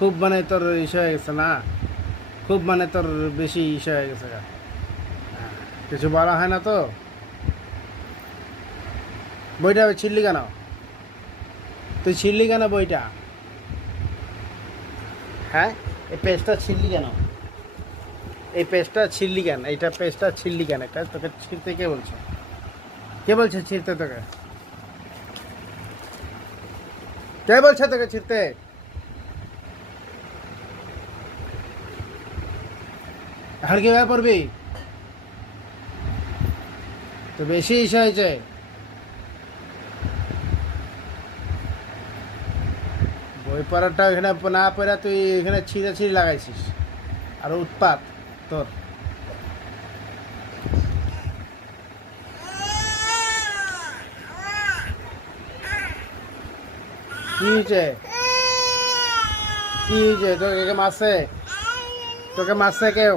খুব মানে তোর ইসে হয়ে গেছে না, খুব মানে তোর বেশি ইসে হয়ে গেছে গা। কিছু বলা হয় না তো। বইটা ছিড়লি কেন? তুই ছিড়লি কেন বইটা? হ্যাঁ, এই পেজটা ছিড়লি কেন? এই পেজটা ছিড়লি কেন? এইটা পেজটা ছিড়লি কেন? এটা তোকে ছিঁড়তে কে বলছে? কে বলছে ছিঁড়তে তোকে? কে বলছে তোকে ছিঁড়তে? এখন কিভাবে পড়বি? তো বেশি ইসে হয়েছে। বই পড়াটা এখানে না পড়া তুই এখানে ছিঁড়ে ছিঁড়ে লাগাইছিস। আর উৎপাত তোর। কি হয়েছে? কি হয়েছে? তোকে মারছে? তোকে মারছে কেউ?